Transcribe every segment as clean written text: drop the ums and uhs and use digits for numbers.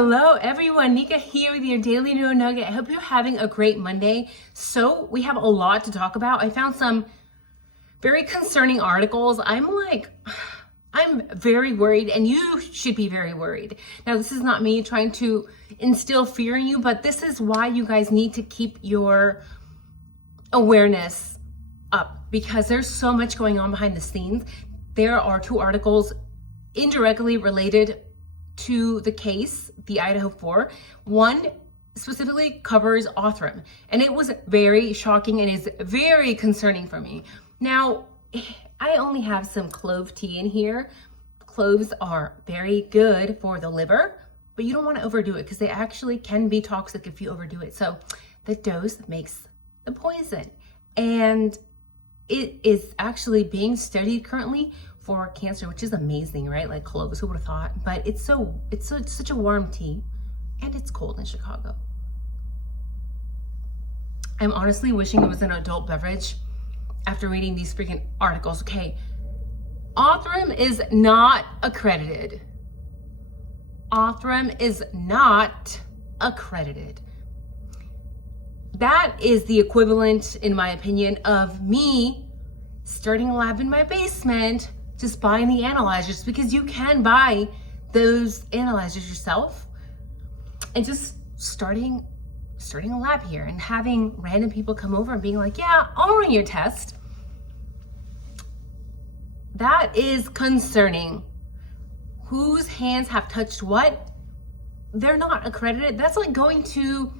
Hello everyone, Nika here with your Daily Neuro Nugget. I hope you're having a great Monday. So we have a lot to talk about. I found some very concerning articles. I'm very worried, and you should be very worried. Now, this is not me trying to instill fear in you, but this is why you guys need to keep your awareness up, because there's so much going on behind the scenes. There are two articles indirectly related to the case, the IDAHO4. One specifically covers Othram, and it was very shocking and is very concerning for me. Now, I only have some clove tea in here. Cloves are very good for the liver, but you don't want to overdo it because they actually can be toxic if you overdo it. So the dose makes the poison, and it is actually being studied currently for cancer, which is amazing, right? Like cloves, who would have thought? But it's such a warm tea, and it's cold in Chicago. I'm honestly wishing it was an adult beverage after reading these freaking articles. Okay, Othram is not accredited. Othram is not accredited. That is the equivalent, in my opinion, of me starting a lab in my basement, just buying the analyzers, because you can buy those analyzers yourself, and just starting a lab here and having random people come over and being like, yeah, I'll run your test. That is concerning. Whose hands have touched what? They're not accredited. That's like going to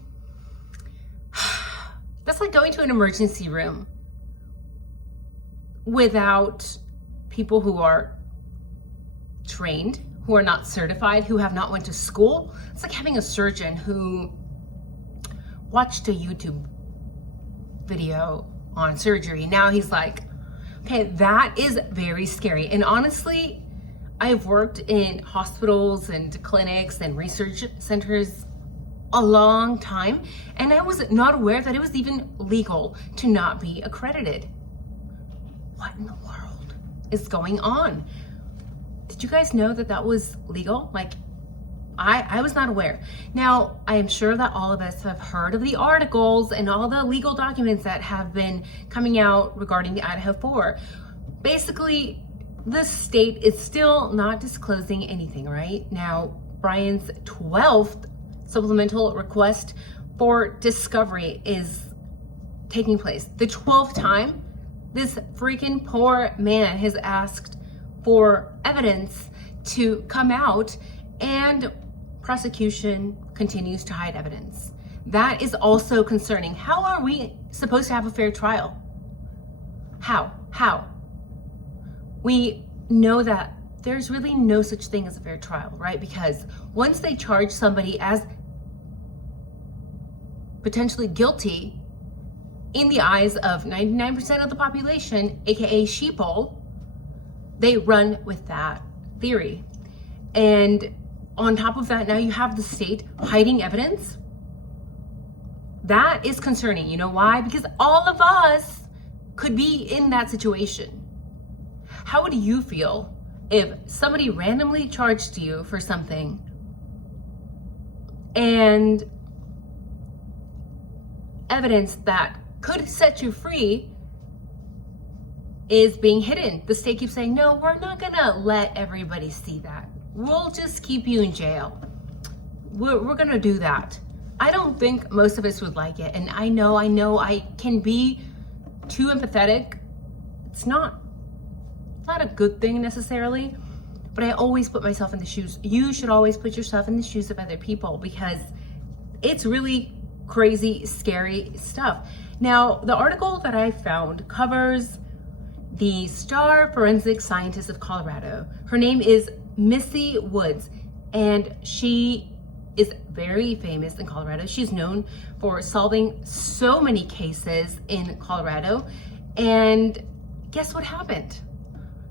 an emergency room without people who are trained, who are not certified, who have not went to school. It's like having a surgeon who watched a YouTube video on surgery. Now he's like, okay, that is very scary. And honestly, I've worked in hospitals and clinics and research centers a long time, and I was not aware that it was even legal to not be accredited. What in the world is going on? Did you guys know that that was legal? Like, I was not aware. Now, I am sure that all of us have heard of the articles and all the legal documents that have been coming out regarding the IDAHO4. Basically, the state is still not disclosing anything, right? Now, Bryan's 12th supplemental request for discovery is taking place. The 12th time this freaking poor man has asked for evidence to come out, and prosecution continues to hide evidence. That is also concerning. How are we supposed to have a fair trial? How? We know that there's really no such thing as a fair trial, right? Because once they charge somebody as potentially guilty in the eyes of 99% of the population, aka sheeple, they run with that theory. And on top of that, now you have the state hiding evidence. That is concerning. You know why? Because all of us could be in that situation. How would you feel if somebody randomly charged you for something and evidence that could set you free is being hidden? The state keeps saying, no, we're not gonna let everybody see that. We'll just keep you in jail. We're gonna do that. I don't think most of us would like it. And I know I can be too empathetic. It's not a good thing necessarily, but I always put myself in the shoes. You should always put yourself in the shoes of other people, because it's really crazy, scary stuff. Now, the article that I found covers the star forensic scientist of Colorado. Her name is Missy Woods, and she is very famous in Colorado. She's known for solving so many cases in Colorado. And guess what happened?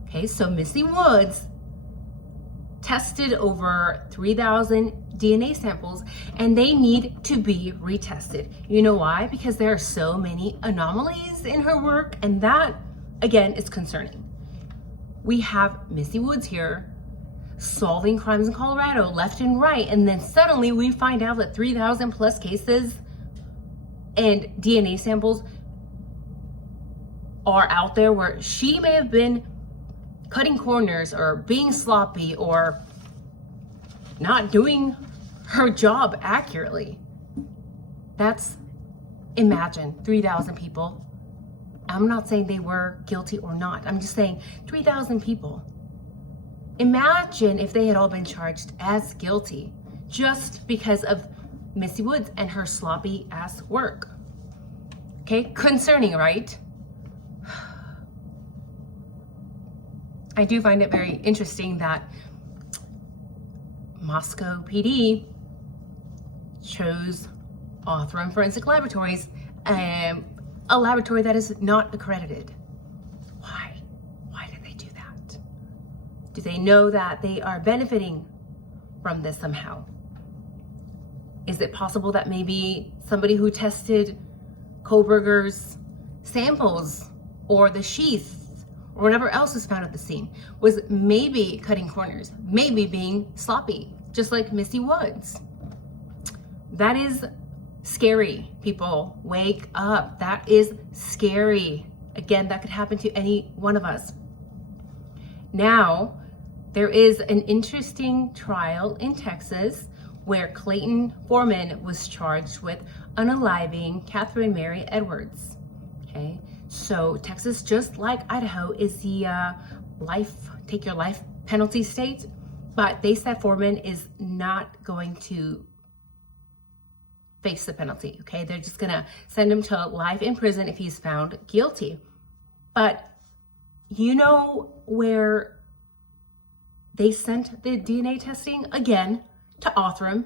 Okay, so Missy Woods tested over 3,000 DNA samples, and they need to be retested. You know why? Because there are so many anomalies in her work, and that, again, is concerning. We have Missy Woods here solving crimes in Colorado left and right, and then suddenly we find out that 3,000 plus cases and DNA samples are out there where she may have been cutting corners or being sloppy or not doing her job accurately. That's, imagine 3,000 people. I'm not saying they were guilty or not. I'm just saying 3,000 people. Imagine if they had all been charged as guilty just because of Missy Woods and her sloppy ass work. Okay, concerning, right? I do find it very interesting that Moscow PD chose Othram Forensic Laboratories, a laboratory that is not accredited. Why? Why did they do that? Do they know that they are benefiting from this somehow? Is it possible that maybe somebody who tested Kohberger's samples or the sheath or whatever else was found at the scene was maybe cutting corners, maybe being sloppy, just like Missy Woods? That is scary, people. Wake up. That is scary. Again, that could happen to any one of us. Now, there is an interesting trial in Texas where Clayton Foreman was charged with unaliving Catherine Mary Edwards. Okay, so Texas, just like Idaho, is the take your life penalty state, but they said Foreman is not going to face the penalty. Okay, they're just gonna send him to life in prison if he's found guilty. But you know where they sent the DNA testing again? To Othram.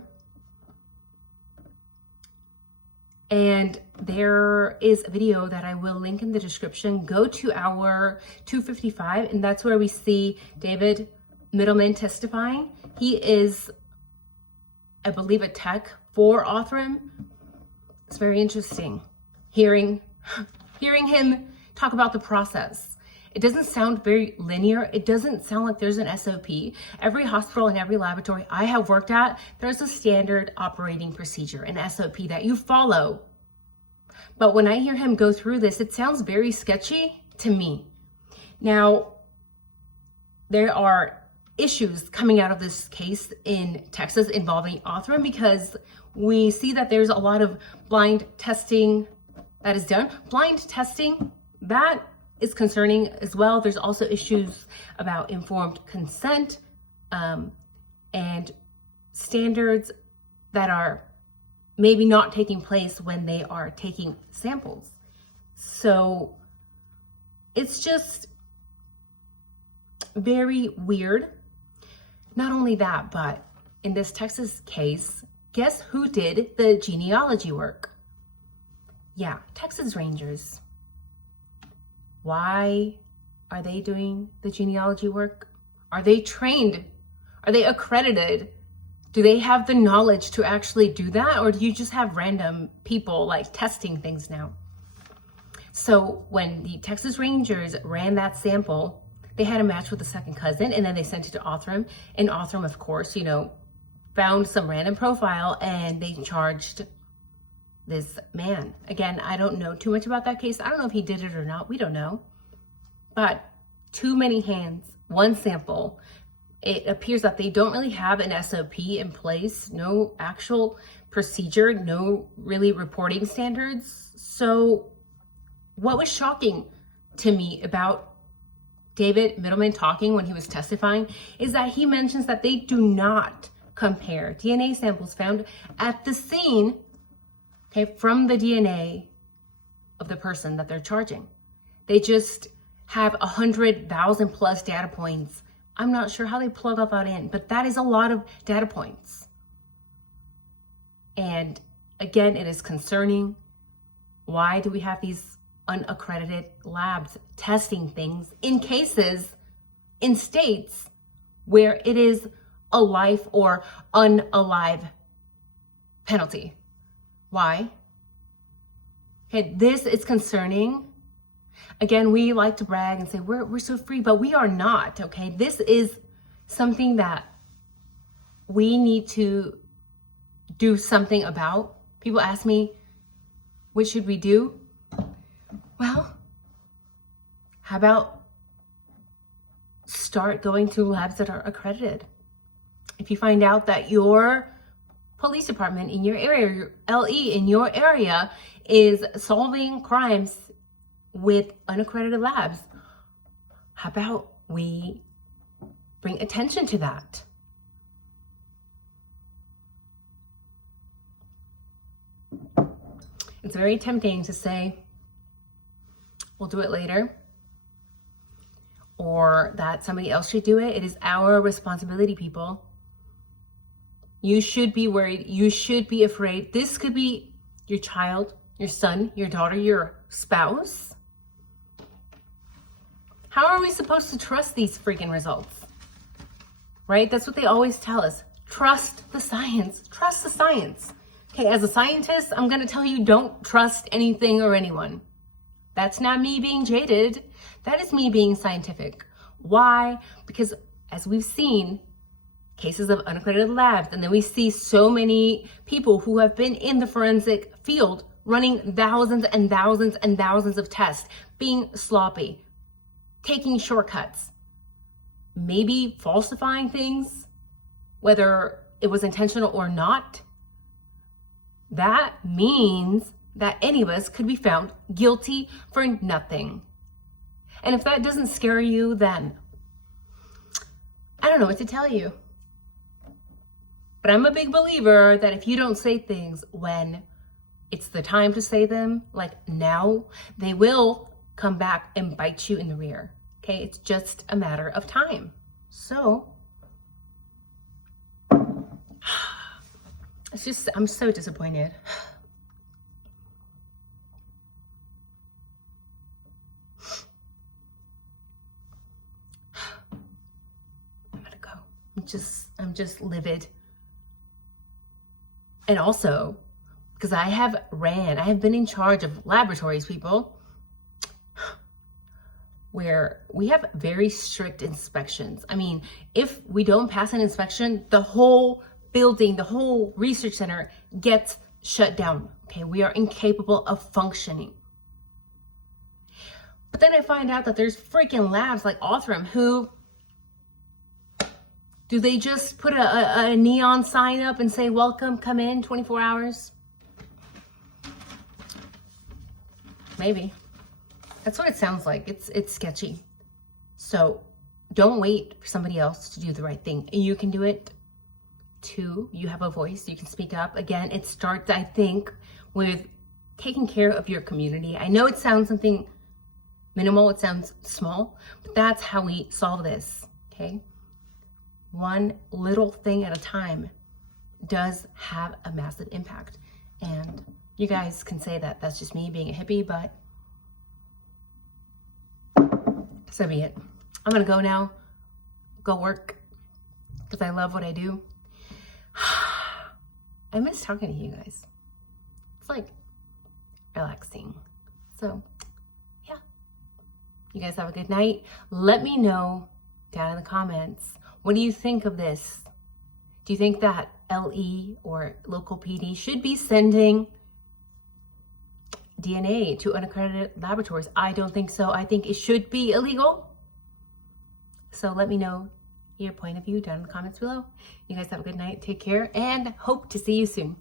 And there is a video that I will link in the description. Go to our 255, and that's where we see David Middleman testifying. He is, I believe, a tech for Othram. It's very interesting hearing him talk about the process. It doesn't sound very linear. It doesn't sound like there's an SOP. Every hospital and every laboratory I have worked at, there's a standard operating procedure, an SOP that you follow. But when I hear him go through this, it sounds very sketchy to me. Now, there are issues coming out of this case in Texas involving Othram because we see that there's a lot of blind testing that is done. Blind testing, that is concerning as well. There's also issues about informed consent and standards that are maybe not taking place when they are taking samples. So it's just very weird. Not only that, but in this Texas case, guess who did the genealogy work? Yeah, Texas Rangers. Why are they doing the genealogy work? Are they trained? Are they accredited? Do they have the knowledge to actually do that? Or do you just have random people like testing things now? So when the Texas Rangers ran that sample, they had a match with a second cousin, and then they sent it to Othram. And Othram, of course, found some random profile and they charged this man. Again, I don't know too much about that case. I don't know if he did it or not. We don't know. But too many hands, one sample. It appears that they don't really have an SOP in place, no actual procedure, no really reporting standards. So what was shocking to me about David Middleman talking when he was testifying is that he mentions that they do not compare DNA samples found at the scene, okay, from the DNA of the person that they're charging. They just have 100,000 plus data points. I'm not sure how they plug all that in, but that is a lot of data points. And again, it is concerning. Why do we have these unaccredited labs testing things in cases in states where it is a life or unalive penalty? Why? Okay, this is concerning. Again, we like to brag and say we're so free, but we are not, okay? This is something that we need to do something about. People ask me, what should we do? Well, how about start going to labs that are accredited? If you find out that your police department in your area, your LE in your area is solving crimes with unaccredited labs, how about we bring attention to that? It's very tempting to say, we'll do it later, or that somebody else should do it. It is our responsibility, people. You should be worried. You should be afraid. This could be your child, your son, your daughter, your spouse. How are we supposed to trust these freaking results? Right? That's what they always tell us. Trust the science. Trust the science. Okay, as a scientist, I'm going to tell you, don't trust anything or anyone. That's not me being jaded. That is me being scientific. Why? Because as we've seen, cases of unaccredited labs, and then we see so many people who have been in the forensic field running thousands and thousands and thousands of tests, being sloppy, taking shortcuts, maybe falsifying things, whether it was intentional or not. That means that any of us could be found guilty for nothing. And if that doesn't scare you, then I don't know what to tell you. But I'm a big believer that if you don't say things when it's the time to say them, like now, they will come back and bite you in the rear. Okay, it's just a matter of time. So, it's just, I'm so disappointed. I'm gonna go. I'm just livid. And also, because I have been in charge of laboratories, people, where we have very strict inspections. I mean, if we don't pass an inspection, the whole building, the whole research center gets shut down. Okay, we are incapable of functioning. But then I find out that there's freaking labs like Othram who, do they just put a neon sign up and say, welcome, come in, 24 hours? Maybe. That's what it sounds like. It's sketchy. So don't wait for somebody else to do the right thing. You can do it too. You have a voice. You can speak up. Again, it starts, I think, with taking care of your community. I know it sounds something minimal. It sounds small, but that's how we solve this, okay? One little thing at a time does have a massive impact. And you guys can say that that's just me being a hippie, but so be it. I'm gonna go now, go work, because I love what I do. I miss talking to you guys. It's like relaxing. So yeah, you guys have a good night. Let me know down in the comments, what do you think of this? Do you think that LE or local PD should be sending DNA to unaccredited laboratories? I don't think so. I think it should be illegal. So let me know your point of view down in the comments below. You guys have a good night. Take care and hope to see you soon.